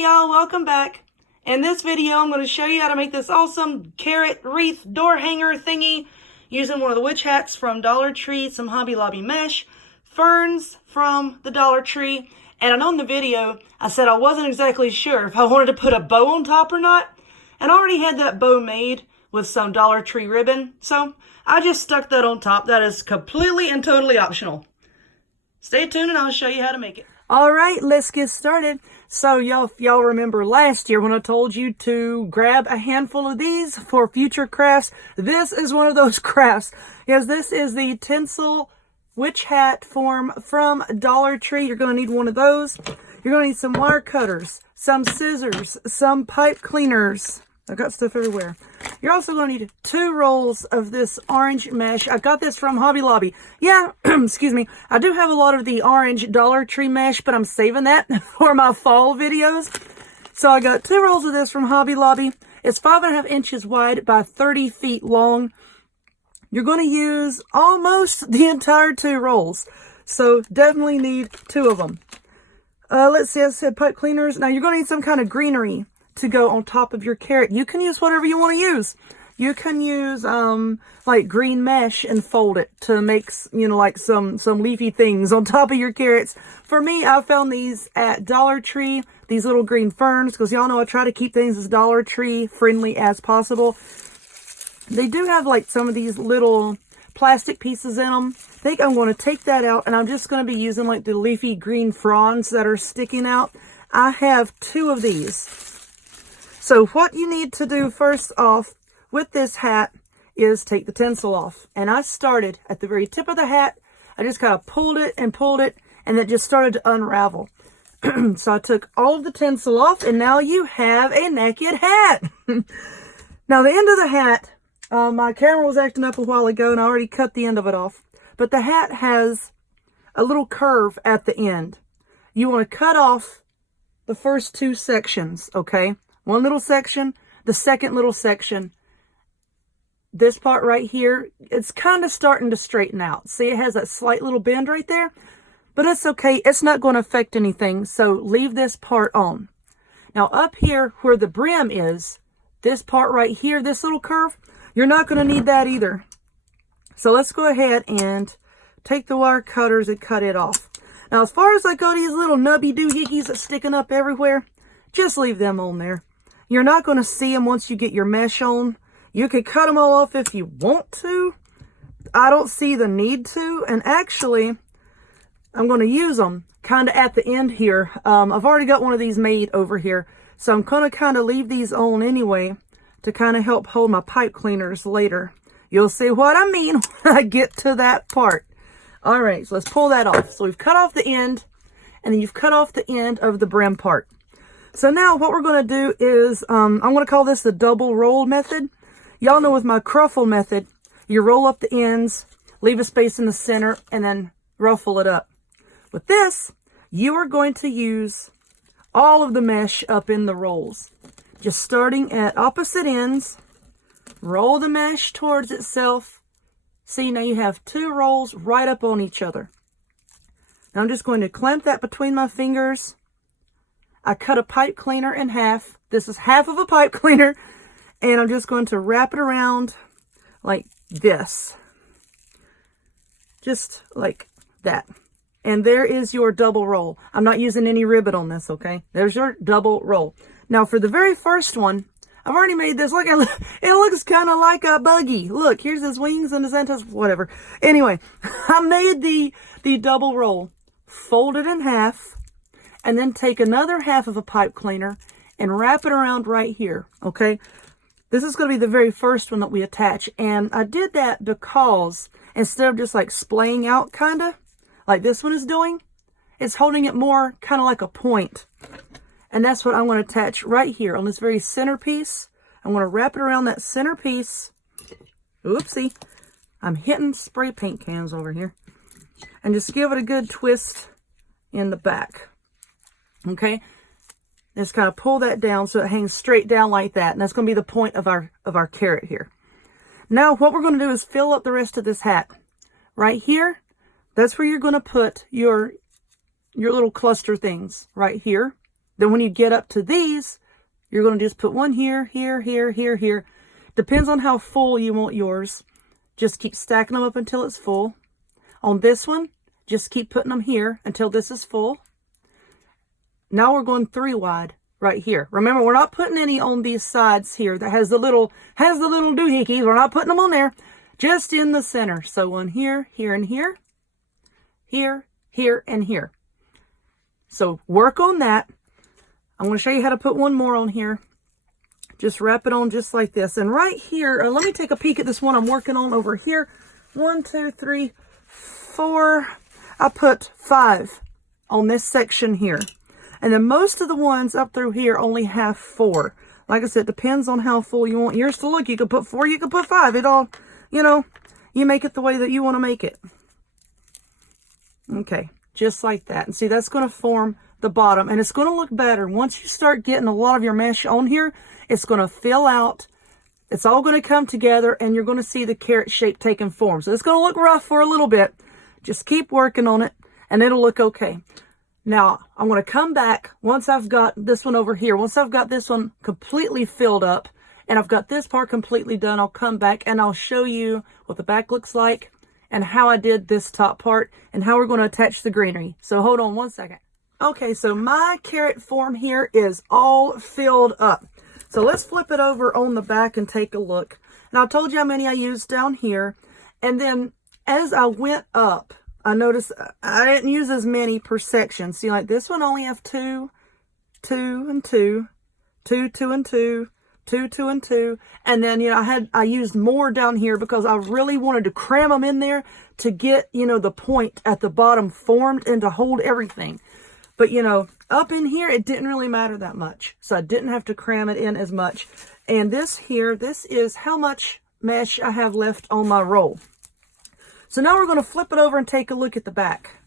Hey y'all, welcome back. In this video, I'm going to show you how to make this awesome carrot wreath door hanger thingy using one of the witch hats from Dollar Tree, some Hobby Lobby mesh, ferns from the Dollar Tree, and I know in the video I said I wasn't exactly sure if I wanted to put a bow on top or not, and I already had that bow made with some Dollar Tree ribbon, so I just stuck that on top. That is completely and totally optional. Stay tuned and I'll show you how to make it. All right, let's get started. So if y'all remember last year when I told you to grab a handful of these for future crafts, this is one of those crafts. Yes, this is the tinsel witch hat form from Dollar Tree. You're going to need one of those. You're going to need some wire cutters, some scissors, some pipe cleaners. I've got stuff everywhere. You're also going to need 2 rolls of this orange mesh. I got this from Hobby Lobby. Yeah, excuse me. I do have a lot of the orange Dollar Tree mesh, but I'm saving that for my fall videos. So I got 2 rolls of this from Hobby Lobby. It's 5.5 inches wide by 30 feet long. You're going to use almost the entire 2 rolls. So definitely need 2 of them. Let's see, I said pipe cleaners. Now you're going to need some kind of greenery to go on top of your carrot. You can use whatever you want to use. You can use like green mesh and fold it to make, you know, like some leafy things on top of your carrots. For me, I found these at Dollar Tree, these little green ferns, because y'all know I try to keep things as Dollar Tree friendly as possible. They do have like some of these little plastic pieces in them. I think I'm going to take that out, and I'm just going to be using like the leafy green fronds that are sticking out. I have 2 of these. So what you need to do first off with this hat is take the tinsel off. And I started at the very tip of the hat. I just kind of pulled it, and it just started to unravel. So I took all of the tinsel off, and now you have a naked hat. Now the end of the hat, my camera was acting up a while ago, and I already cut the end of it off. But the hat has a little curve at the end. You want to cut off the first 2 sections, okay? One little section, the second little section. This part right here, it's kind of starting to straighten out. See, it has that slight little bend right there, but it's okay. It's not going to affect anything, so leave this part on. Now up here where the brim is, this part right here, this little curve, you're not going to need that either. So let's go ahead and take the wire cutters and cut it off. Now as far as like all these little nubby doohickeys that's sticking up everywhere, just leave them on there. You're not going to see them once you get your mesh on. You can cut them all off if you want to. I don't see the need to. And actually, I'm going to use them kind of at the end here. I've already got one of these made over here. So I'm going to kind of leave these on anyway to kind of help hold my pipe cleaners later. You'll see what I mean when I get to that part. All right, so let's pull that off. So we've cut off the end, and then you've cut off the end of the brim part. So now what we're going to do is, I'm going to call this the double roll method. Y'all know with my cruffle method, you roll up the ends, leave a space in the center, and then ruffle it up. With this, you are going to use all of the mesh up in the rolls. Just starting at opposite ends, roll the mesh towards itself. See, now you have 2 rolls right up on each other. Now I'm just going to clamp that between my fingers. I cut a pipe cleaner in half. This is half of a pipe cleaner. And I'm just going to wrap it around like this. Just like that. And there is your double roll. I'm not using any ribbon on this, okay? There's your double roll. Now for the very first one, I've already made this. Look, it looks kind of like a buggy. Look, here's his wings and his antennas, whatever. Anyway, I made the double roll. Fold it in half. And then take another half of a pipe cleaner and wrap it around right here, okay? This is going to be the very first one that we attach. And I did that because instead of just like splaying out kind of, like this one is doing, it's holding it more kind of like a point. And that's what I'm going to attach right here on this very center piece. I'm going to wrap it around that center piece. Oopsie. I'm hitting spray paint cans over here. And just give it a good twist in the back. Okay, just kind of pull that down so it hangs straight down like that. And that's going to be the point of our carrot here. Now what we're going to do is fill up the rest of this hat. Right here, that's where you're going to put your little cluster things right here. Then when you get up to these, you're going to just put one here, here, here, here, here. Depends on how full you want yours. Just keep stacking them up until it's full. On this one, just keep putting them here until this is full. Now we're going 3 wide right here. Remember, we're not putting any on these sides here that has the little doohickeys. We're not putting them on there. Just in the center. So one here, here, and here. Here, here, and here. So work on that. I'm going to show you how to put one more on here. Just wrap it on just like this. And right here, let me take a peek at this one I'm working on over here. 1, 2, 3, 4. I put 5 on this section here. And then most of the ones up through here only have 4. Like I said, depends on how full you want yours to look. You could put 4, you could put 5. It all, you know, you make it the way that you want to make it. Okay, just like that. And see, that's going to form the bottom. And it's going to look better. Once you start getting a lot of your mesh on here, it's going to fill out. It's all going to come together, and you're going to see the carrot shape taking form. So it's going to look rough for a little bit. Just keep working on it, and it'll look okay. Now, I'm going to come back once I've got this one over here. Once I've got this one completely filled up, and I've got this part completely done, I'll come back, and I'll show you what the back looks like, and how I did this top part, and how we're going to attach the greenery. So hold on one second. Okay, so my carrot form here is all filled up. So let's flip it over on the back and take a look. Now I told you how many I used down here. And then as I went up, I noticed I didn't use as many per section. See, like this one only have 2, 2, and 2, 2, 2, and 2, 2, 2, and 2. And then, you know, I used more down here because I really wanted to cram them in there to get, you know, the point at the bottom formed and to hold everything. But, you know, up in here, it didn't really matter that much. So I didn't have to cram it in as much. And this here, this is how much mesh I have left on my roll. So now we're going to flip it over and take a look at the back.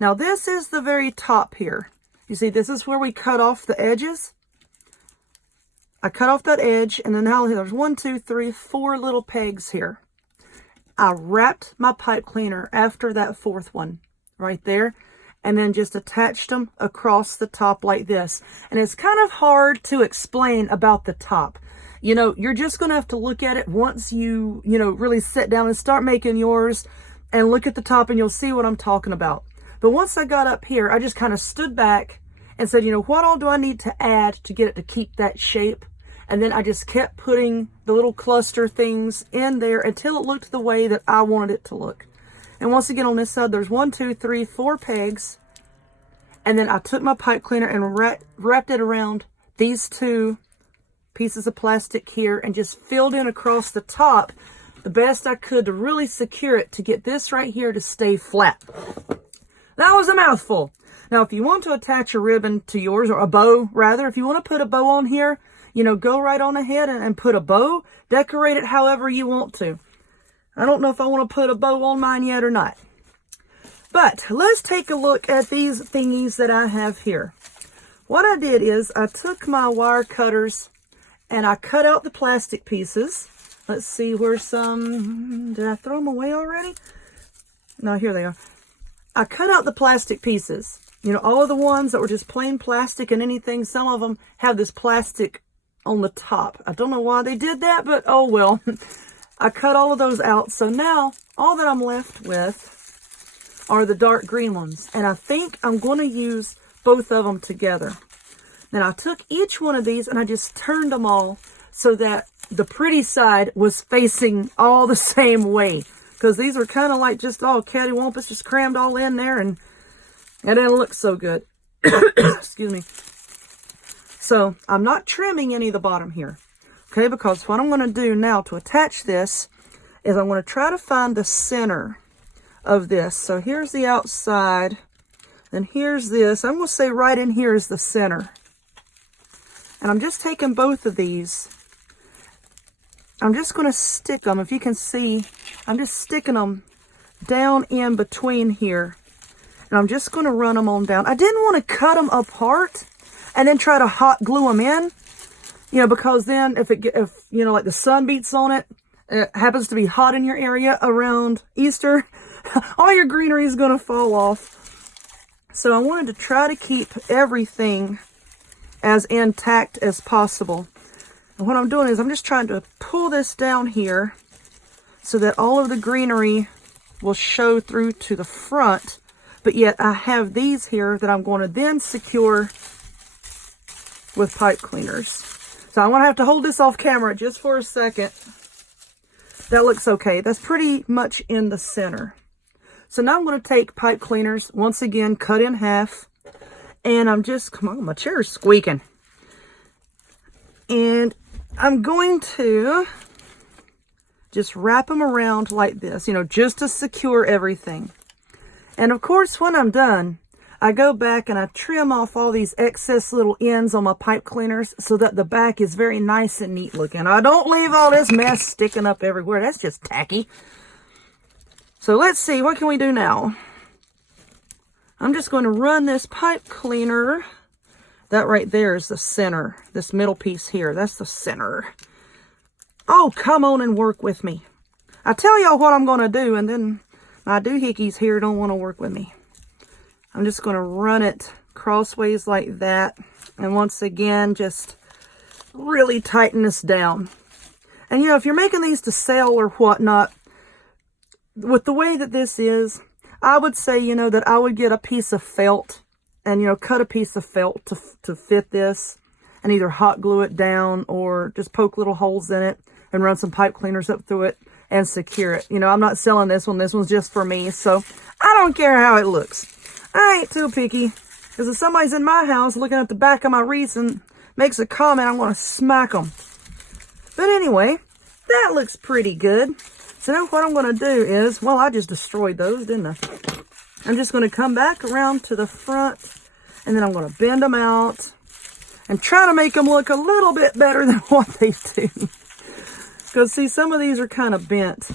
Now this is the very top here. You see, this is where we cut off the edges. I cut off that edge, and then now there's 1, 2, 3, 4 little pegs here. I wrapped my pipe cleaner after that 4th one right there, and then just attached them across the top like this. And it's kind of hard to explain about the top. You know, you're just going to have to look at it once you really sit down and start making yours and look at the top, and you'll see what I'm talking about. But once I got up here, I just kind of stood back and said, you know, what all do I need to add to get it to keep that shape? And then I just kept putting the little cluster things in there until it looked the way that I wanted it to look. And once again, on this side, there's 1, 2, 3, 4 pegs. And then I took my pipe cleaner and wrapped it around these 2 pieces of plastic here and just filled in across the top the best I could to really secure it to get this right here to stay flat. That was a mouthful. Now, if you want to attach a ribbon to yours, or a bow rather, if you want to put a bow on here, you know, go right on ahead and put a bow. Decorate it however you want to. I don't know if I want to put a bow on mine yet or not. But let's take a look at these thingies that I have here. What I did is I took my wire cutters and I cut out the plastic pieces. Let's see where some, did I throw them away already? No, here they are. I cut out the plastic pieces. You know, all of the ones that were just plain plastic and anything, some of them have this plastic on the top. I don't know why they did that, but oh well. I cut all of those out. So now all that I'm left with are the dark green ones. And I think I'm going to use both of them together. Then I took each one of these and I just turned them all so that the pretty side was facing all the same way. Because these are kind of like just all cattywampus, just crammed all in there, and it didn't look so good. Excuse me. So I'm not trimming any of the bottom here. Okay, because what I'm going to do now to attach this is I'm going to try to find the center of this. So here's the outside, and here's this. I'm going to say right in here is the center. And I'm just taking both of these. I'm just going to stick them. If you can see, I'm just sticking them down in between here. And I'm just going to run them on down. I didn't want to cut them apart and then try to hot glue them in. You know, because then if you know, like the sun beats on it, it happens to be hot in your area around Easter, all your greenery is going to fall off. So I wanted to try to keep everything as intact as possible. And what I'm doing is I'm just trying to pull this down here so that all of the greenery will show through to the front, but yet I have these here that I'm going to then secure with pipe cleaners. So I'm going to have to hold this off camera just for a second. That looks okay. That's pretty much in the center. So now I'm going to take pipe cleaners, once again, cut in half. And I'm just, come on, my chair's squeaking. And I'm going to just wrap them around like this, you know, just to secure everything. And of course, when I'm done, I go back and I trim off all these excess little ends on my pipe cleaners so that the back is very nice and neat looking. I don't leave all this mess sticking up everywhere. That's just tacky. So let's see, what can we do now? I'm just going to run this pipe cleaner. That right there is the center. This middle piece here, that's the center. Oh, come on and work with me. I tell y'all what I'm going to do, and then my doohickeys here don't want to work with me. I'm just going to run it crossways like that. And once again, just really tighten this down. And, you know, if you're making these to sell or whatnot, with the way that this is, I would say, you know, that I would get a piece of felt and, you know, cut a piece of felt to fit this and either hot glue it down or just poke little holes in it and run some pipe cleaners up through it and secure it. You know, I'm not selling this one. This one's just for me, so I don't care how it looks. I ain't too picky, because if somebody's in my house looking at the back of my wreaths and makes a comment, I'm going to smack them. But anyway, that looks pretty good. So now what I'm going to do is, well, I just destroyed those, didn't I? I'm just going to come back around to the front, and then I'm going to bend them out and try to make them look a little bit better than what they do. Because, see, some of these are kind of bent.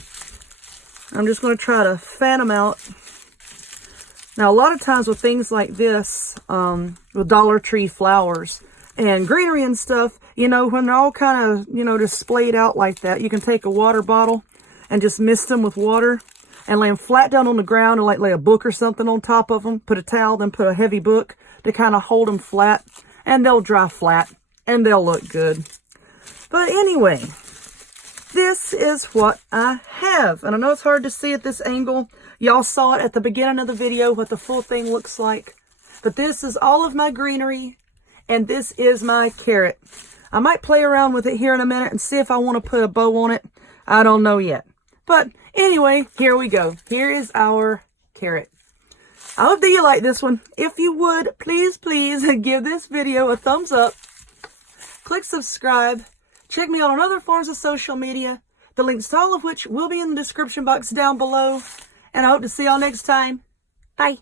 I'm just going to try to fan them out. Now, a lot of times with things like this, with Dollar Tree flowers and greenery and stuff, you know, when they're all kind of, you know, just splayed out like that, you can take a water bottle and just mist them with water and lay them flat down on the ground and like lay a book or something on top of them. Put a towel, then put a heavy book to kind of hold them flat, and they'll dry flat and they'll look good. But anyway, this is what I have. And I know it's hard to see at this angle. Y'all saw it at the beginning of the video, what the full thing looks like. But this is all of my greenery, and this is my carrot. I might play around with it here in a minute and see if I want to put a bow on it. I don't know yet. But anyway, here we go. Here is our carrot. I hope that you like this one. If you would, please give this video a thumbs up. Click subscribe. Check me out on other forms of social media, the links to all of which will be in the description box down below. And I hope to see y'all next time. Bye.